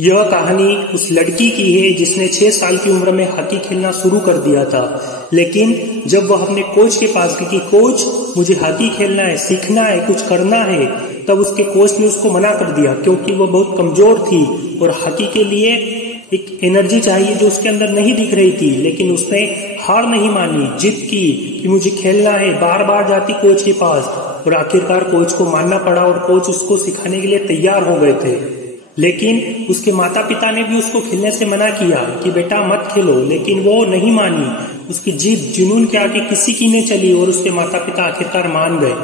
यह कहानी उस लड़की की है जिसने 6 साल की उम्र में हॉकी खेलना शुरू कर दिया था। लेकिन जब वह अपने कोच के पास गई कि कोच मुझे हॉकी खेलना है, सीखना है, कुछ करना है, तब उसके कोच ने उसको मना कर दिया क्योंकि वह बहुत कमजोर थी और हॉकी के लिए एक एनर्जी चाहिए जो उसके अंदर नहीं दिख रही थी। लेकिन उसने हार नहीं मानी, जिद की कि मुझे खेलना है। बार बार जाती कोच के पास और आखिरकार कोच को मानना पड़ा और कोच उसको सिखाने के लिए तैयार हो गए थे। लेकिन उसके माता पिता ने भी उसको खेलने से मना किया कि बेटा मत खेलो, लेकिन वो नहीं मानी। उसकी जिद जुनून के आगे किसी की नहीं चली और उसके माता पिता आखिरकार मान गए।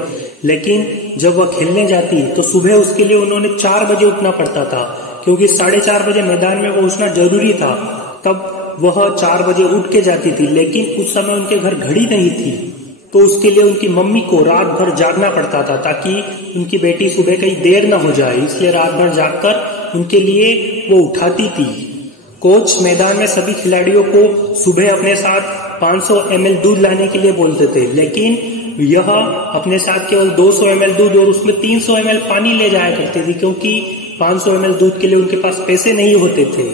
लेकिन जब वह खेलने जाती तो सुबह उसके लिए उन्होंने 4 बजे उठना पड़ता था क्योंकि 4:30 बजे मैदान में पहुंचना जरूरी था। तब वह 4 बजे उठ के जाती थी, लेकिन उस समय उनके घर घड़ी नहीं थी, तो उसके लिए उनकी मम्मी को रात भर जागना पड़ता था ताकि उनकी बेटी सुबह कहीं देर न हो जाए। इसलिए रात भर जागकर उनके लिए वो उठाती थी। कोच मैदान में सभी खिलाड़ियों को सुबह अपने साथ 500 ml दूध लाने के लिए बोलते थे, लेकिन यह अपने साथ केवल 200 ml दूध और उसमें 300 ml पानी ले जाया करते थे क्योंकि 500 ml दूध के लिए उनके पास पैसे नहीं होते थे।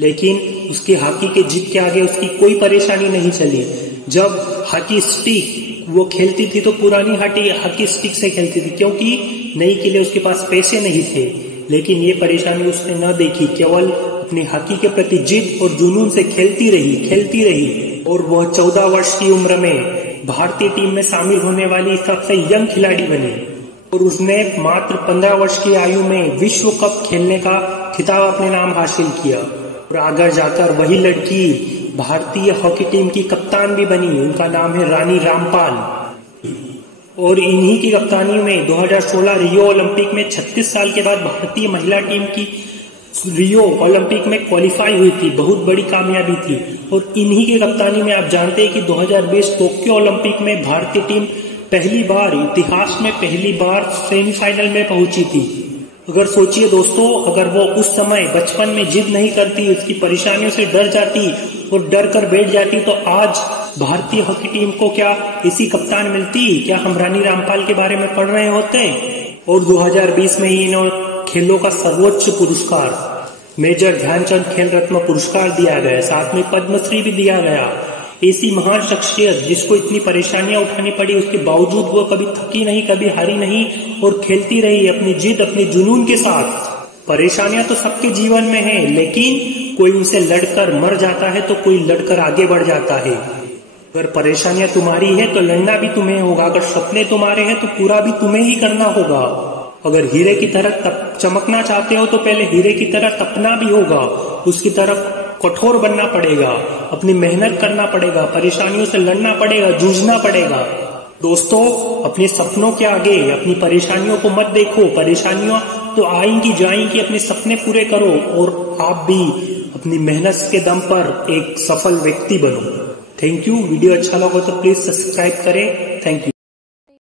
लेकिन उसकी हॉकी के जिद के आगे उसकी कोई परेशानी नहीं चली। जब हॉकी स्टिक वो खेलती थी तो पुरानी हॉकी स्टिक से खेलती थी क्योंकि नई के लिए उसके पास पैसे नहीं थे। लेकिन ये परेशानी उसने न देखी, केवल अपनी हॉकी के प्रति जिद और जुनून से खेलती रही और वह 14 वर्ष की उम्र में भारतीय टीम में शामिल होने वाली सबसे यंग खिलाड़ी बनी और उसने मात्र 15 वर्ष की आयु में विश्व कप खेलने का खिताब अपने नाम हासिल किया और आगे जाकर वही लड़की भारतीय हॉकी टीम की कप्तान भी बनी। उनका नाम है रानी रामपाल और इन्हीं की कप्तानी में 2016 रियो ओलंपिक में 36 साल के बाद भारतीय महिला टीम की रियो ओलंपिक में क्वालिफाई हुई थी। बहुत बड़ी कामयाबी थी और इन्हीं की कप्तानी में आप जानते हैं कि 2020 टोक्यो ओलंपिक में भारतीय टीम इतिहास में पहली बार सेमीफाइनल में पहुंची थी। अगर सोचिए दोस्तों, अगर वो उस समय बचपन में जिद नहीं करती, उसकी परेशानियों से डर जाती और डर कर बैठ जाती, तो आज भारतीय हॉकी टीम को क्या ऐसी कप्तान मिलती? क्या हम रानी रामपाल के बारे में पढ़ रहे होते? और 2020 में ही इन्होंने खेलों का सर्वोच्च पुरस्कार मेजर ध्यानचंद खेल रत्न पुरस्कार दिया गया, साथ में पद्मश्री भी दिया गया। ऐसी महान शख्सियत जिसको इतनी परेशानियां उठानी पड़ी, उसके बावजूद वो कभी थकी नहीं, कभी हारी नहीं और खेलती रही अपनी जिद, अपने जुनून के साथ। परेशानियां तो सबके जीवन में है, लेकिन कोई उनसे लड़कर मर जाता है तो कोई लड़कर आगे बढ़ जाता है। अगर परेशानियां तुम्हारी है तो लड़ना भी तुम्हें होगा, अगर सपने तुम्हारे हैं तो पूरा भी तुम्हें ही करना होगा। अगर हीरे की तरह चमकना चाहते हो तो पहले हीरे की तरह तपना भी होगा, उसकी तरफ कठोर बनना पड़ेगा, अपनी मेहनत करना पड़ेगा, परेशानियों से लड़ना पड़ेगा, जूझना पड़ेगा। दोस्तों, अपने सपनों के आगे अपनी परेशानियों को मत देखो। परेशानियां तो आएंगी जाएंगी, अपने सपने पूरे करो और आप भी अपनी मेहनत के दम पर एक सफल व्यक्ति बनो। Thank you. वीडियो अच्छा लगा तो प्लीज सब्सक्राइब करें। Thank you.